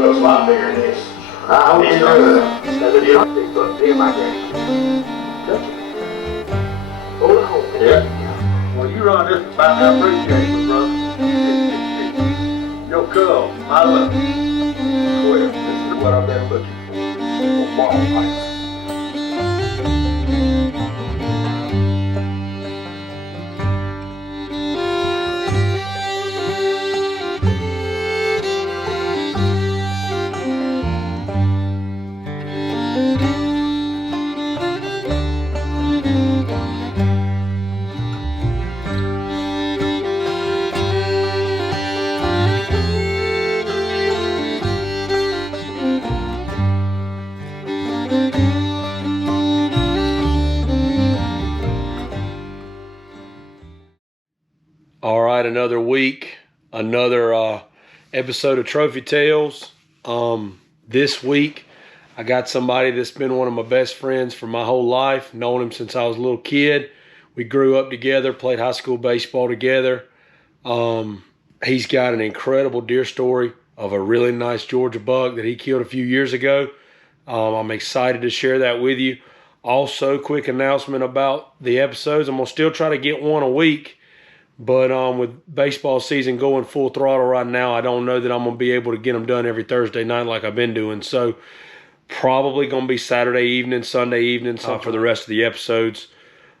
looks a lot bigger than this. I hope you know that. That's a deal. Big buck, deal, my daddy. Touch it. Hold on. Yeah. Well, you run this about I appreciate it, brother. Your cub, my love. Well, this is what I've been looking for. Ball fights. All right, another week, another episode of Trophy Tales. This week, I got somebody that's been one of my best friends for my whole life. Known him since I was a little kid. We grew up together, played high school baseball together. He's got an incredible deer story of a really nice Georgia buck that he killed a few years ago. I'm excited to share that with you. Also, quick announcement about the episodes. I'm going to still try to get one a week. But with baseball season going full throttle right now, I don't know that I'm going to be able to get them done every Thursday night like I've been doing. So probably going to be Saturday evening, Sunday evening for the rest of the episodes,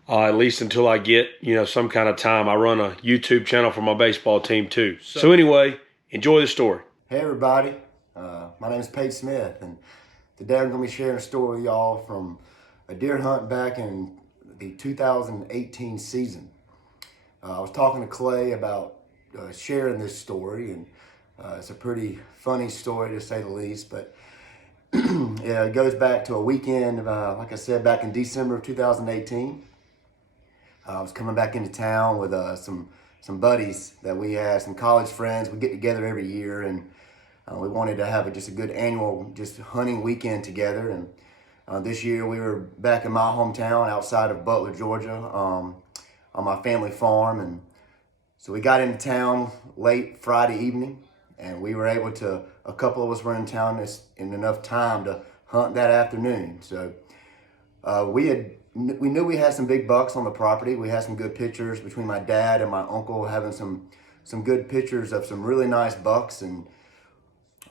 at least until I get, some kind of time. I run a YouTube channel for my baseball team too. So anyway, enjoy the story. Hey everybody, my name is Pate Smith, and today I'm going to be sharing a story with y'all from a deer hunt back in the 2018 season. I was talking to Clay about sharing this story, and it's a pretty funny story to say the least, but yeah, it goes back to a weekend, like I said, back in December of 2018. I was coming back into town with some buddies that we had, some college friends. We get together every year, and we wanted to have just a good annual hunting weekend together. And this year we were back in my hometown outside of Butler, Georgia, on my family farm. And so we got into town late Friday evening, and we were able to, a couple of us were in town in enough time to hunt that afternoon. So we knew we had some big bucks on the property. We had some good pictures between my dad and my uncle, having some good pictures of some really nice bucks. And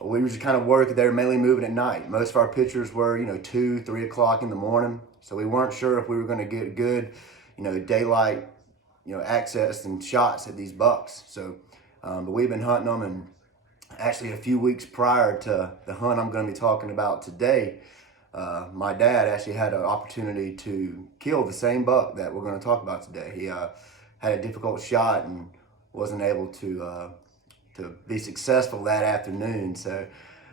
we were just kind of working there, mainly moving at night. Most of our pictures were 2, 3 o'clock in the morning. So we weren't sure if we were going to get good daylight, access and shots at these bucks. So, but we've been hunting them, and actually a few weeks prior to the hunt I'm going to be talking about today, my dad actually had an opportunity to kill the same buck that we're going to talk about today. He had a difficult shot and wasn't able to be successful that afternoon. So,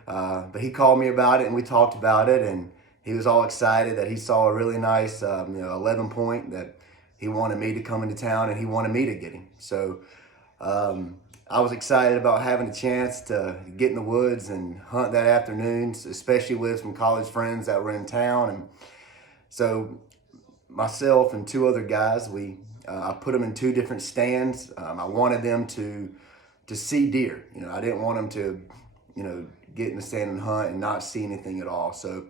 but he called me about it, and we talked about it, and he was all excited that he saw a really nice 11 point that he wanted me to come into town, and he wanted me to get him. So I was excited about having a chance to get in the woods and hunt that afternoon, especially with some college friends that were in town. And so myself and 2 other guys, I put them in 2 different stands. I wanted them to see deer. I didn't want them to get in the stand and hunt and not see anything at all. So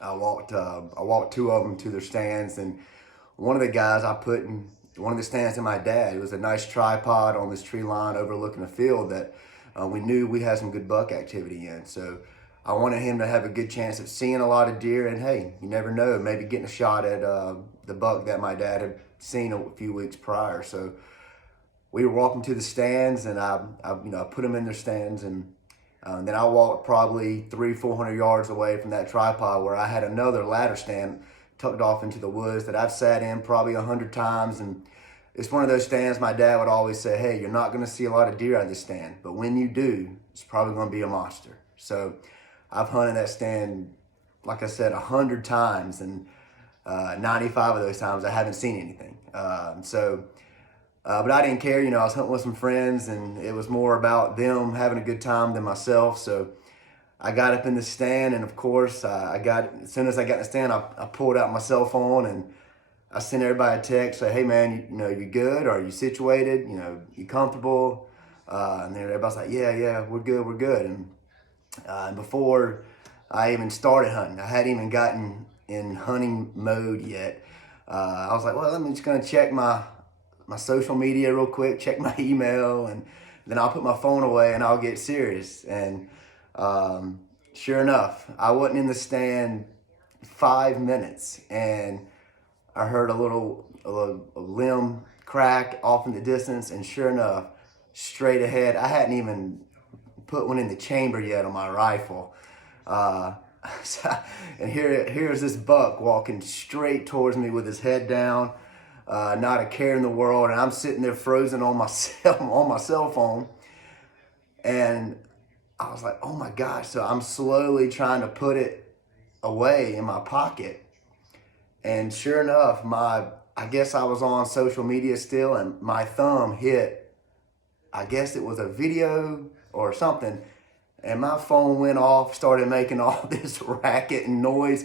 I walked 2 of them to their stands, and one of the guys I put in one of the stands to my dad. It was a nice tripod on this tree line overlooking a field that we knew we had some good buck activity in. So I wanted him to have a good chance of seeing a lot of deer, and hey, you never know, maybe getting a shot at the buck that my dad had seen a few weeks prior. So we were walking to the stands, and I put them in their stands, and then I walked probably 300-400 yards away from that tripod where I had another ladder stand tucked off into the woods that I've sat in probably 100 times. And it's one of those stands my dad would always say, hey, you're not going to see a lot of deer out of this stand, but when you do, it's probably going to be a monster. So I've hunted that stand, like I said, 100 times, and 95 of those times I haven't seen anything. But I didn't care. I was hunting with some friends, and it was more about them having a good time than myself. So I got up in the stand, and of course, as soon as I got in the stand, I pulled out my cell phone, and I sent everybody a text, say, hey man, you good? Are you situated? You comfortable? And then everybody's like, yeah, we're good. And And before I even started hunting, I hadn't even gotten in hunting mode yet. I was like, well, I'm just gonna check my social media real quick, check my email, and then I'll put my phone away and I'll get serious. And sure enough, I wasn't in the stand 5 minutes, and I heard a limb crack off in the distance, and sure enough, straight ahead, I hadn't even put one in the chamber yet on my rifle. Uh, and here's this buck walking straight towards me with his head down, not a care in the world, and I'm sitting there frozen on my cell phone, and I was like, oh my gosh! So I'm slowly trying to put it away in my pocket, and sure enough, I guess I was on social media still, and my thumb hit, I guess it was a video or something, and my phone went off, started making all this racket and noise,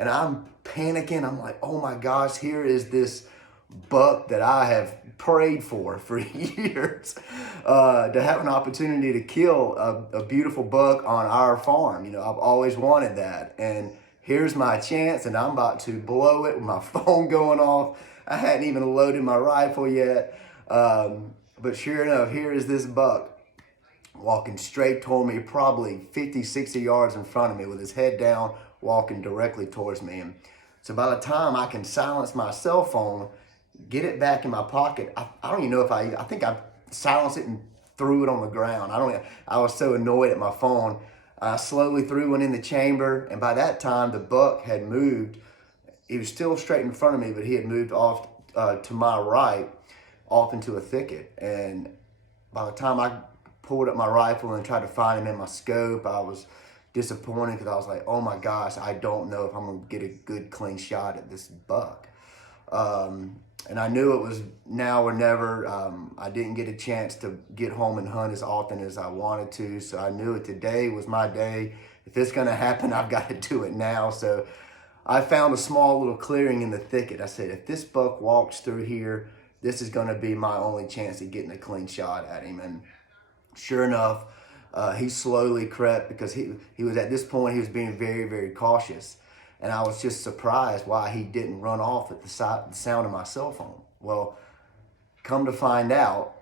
and I'm panicking. I'm like, oh my gosh, here is this buck that I have prayed for years, to have an opportunity to kill a beautiful buck on our farm. I've always wanted that, and here's my chance, and I'm about to blow it with my phone going off. I hadn't even loaded my rifle yet, but sure enough, here is this buck walking straight toward me, probably 50, 60 yards in front of me with his head down, walking directly towards me. And so by the time I can silence my cell phone, get it back in my pocket, I don't even know if I think I silenced it and threw it on the ground. I was so annoyed at my phone. I slowly threw one in the chamber, and by that time the buck had moved. He was still straight in front of me, but he had moved off to my right, off into a thicket. And by the time I pulled up my rifle and tried to find him in my scope, I was disappointed because I was like, oh my gosh, I don't know if I'm going to get a good clean shot at this buck. And I knew it was now or never. I didn't get a chance to get home and hunt as often as I wanted to, so I knew it today was my day. If it's going to happen, I've got to do it now. So I found a small little clearing in the thicket. I said, if this buck walks through here, this is going to be my only chance of getting a clean shot at him. And sure enough, he slowly crept, because he was at this point, he was being very, very cautious. And I was just surprised why he didn't run off at the sound of my cell phone. Well, come to find out,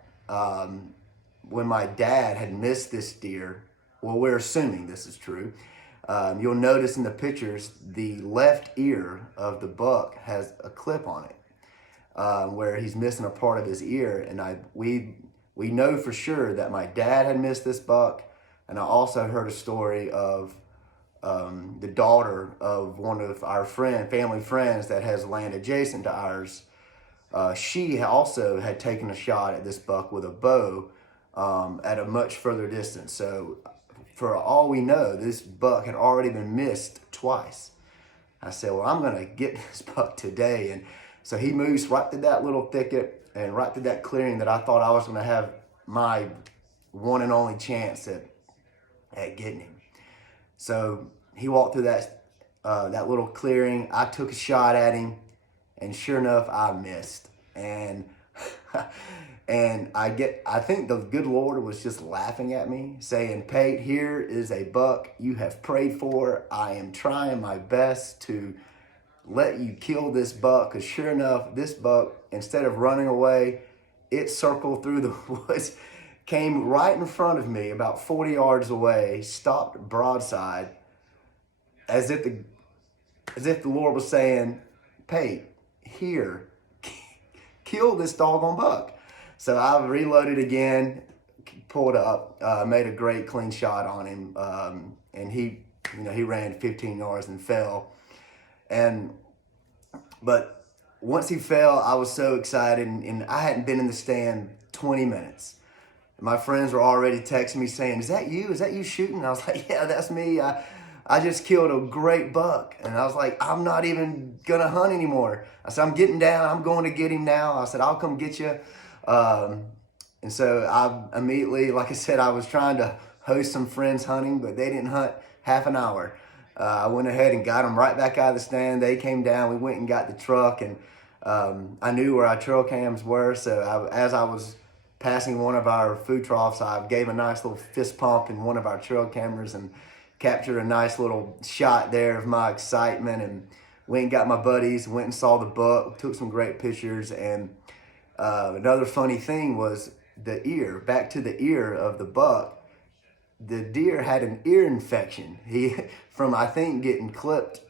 when my dad had missed this deer, well, we're assuming this is true, you'll notice in the pictures, the left ear of the buck has a clip on it, where he's missing a part of his ear. And we know for sure that my dad had missed this buck, and I also heard a story of the daughter of one of our family friends that has land adjacent to ours. She also had taken a shot at this buck with a bow at a much further distance. So for all we know, this buck had already been missed twice. I said, well, I'm going to get this buck today. And so he moves right through that little thicket and right through that clearing that I thought I was going to have my one and only chance at getting him. So he walked through that little clearing. I took a shot at him, and sure enough, I missed. And I think the good Lord was just laughing at me, saying, Pate, here is a buck you have prayed for. I am trying my best to let you kill this buck, because sure enough, this buck, instead of running away, it circled through the woods, came right in front of me, about 40 yards away, stopped broadside, as if the Lord was saying, Pate, here, kill this doggone buck. So I reloaded again, pulled up, made a great clean shot on him, and he ran 15 yards and fell. But once he fell, I was so excited, and I hadn't been in the stand 20 minutes. My friends were already texting me saying, is that you? Is that you shooting? And I was like, yeah, that's me. I just killed a great buck. And I was like, I'm not even going to hunt anymore. I said, I'm getting down. I'm going to get him now. I said, I'll come get you. And so I immediately, like I said, I was trying to host some friends hunting, but they didn't hunt half an hour. I went ahead and got them right back out of the stand. They came down. We went and got the truck, and I knew where our trail cams were. So as I was passing one of our food troughs, I gave a nice little fist pump in one of our trail cameras and captured a nice little shot there of my excitement, and went and got my buddies, went and saw the buck, took some great pictures. And another funny thing was the ear, back to the ear of the buck. The deer had an ear infection from, I think, getting clipped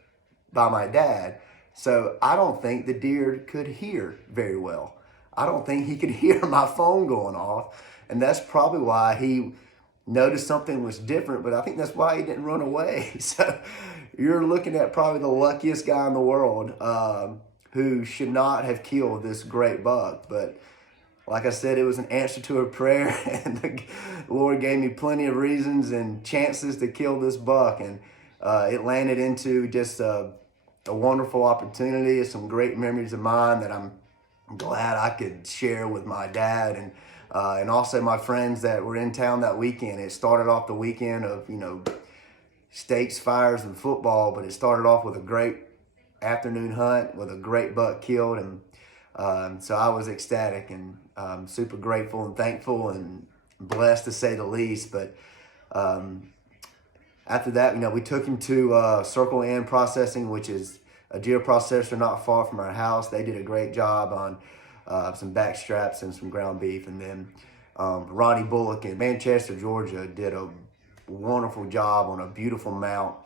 by my dad. So I don't think the deer could hear very well. I don't think he could hear my phone going off. And that's probably why he noticed something was different, but I think that's why he didn't run away. So you're looking at probably the luckiest guy in the world who should not have killed this great buck. But like I said, it was an answer to a prayer, and the Lord gave me plenty of reasons and chances to kill this buck, and it landed into just a wonderful opportunity, some great memories of mine that I'm glad I could share with my dad and also my friends that were in town that weekend. It started off the weekend of, steaks, fires, and football, but it started off with a great afternoon hunt with a great buck killed, and so I was ecstatic and super grateful and thankful and blessed, to say the least. But after that, we took him to Circle N Processing, which is a deer processor not far from our house. They did a great job on some back straps and some ground beef. And then Ronnie Bullock in Manchester, Georgia, did a wonderful job on a beautiful mount.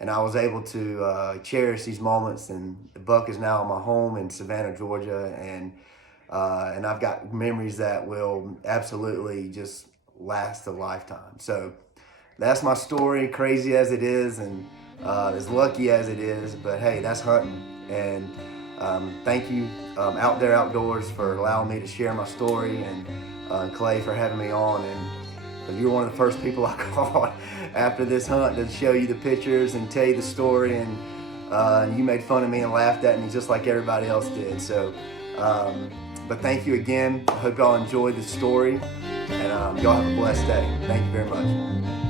And I was able to cherish these moments. And the buck is now in my home in Savannah, Georgia. And I've got memories that will absolutely just last a lifetime. So that's my story, crazy as it is, and as lucky as it is. But hey, that's hunting. And thank you, Out There Outdoors, for allowing me to share my story, and Clay for having me on. And you're one of the first people I called after this hunt to show you the pictures and tell you the story. And you made fun of me and laughed at me just like everybody else did. So, but thank you again. I hope y'all enjoyed the story, and y'all have a blessed day. Thank you very much.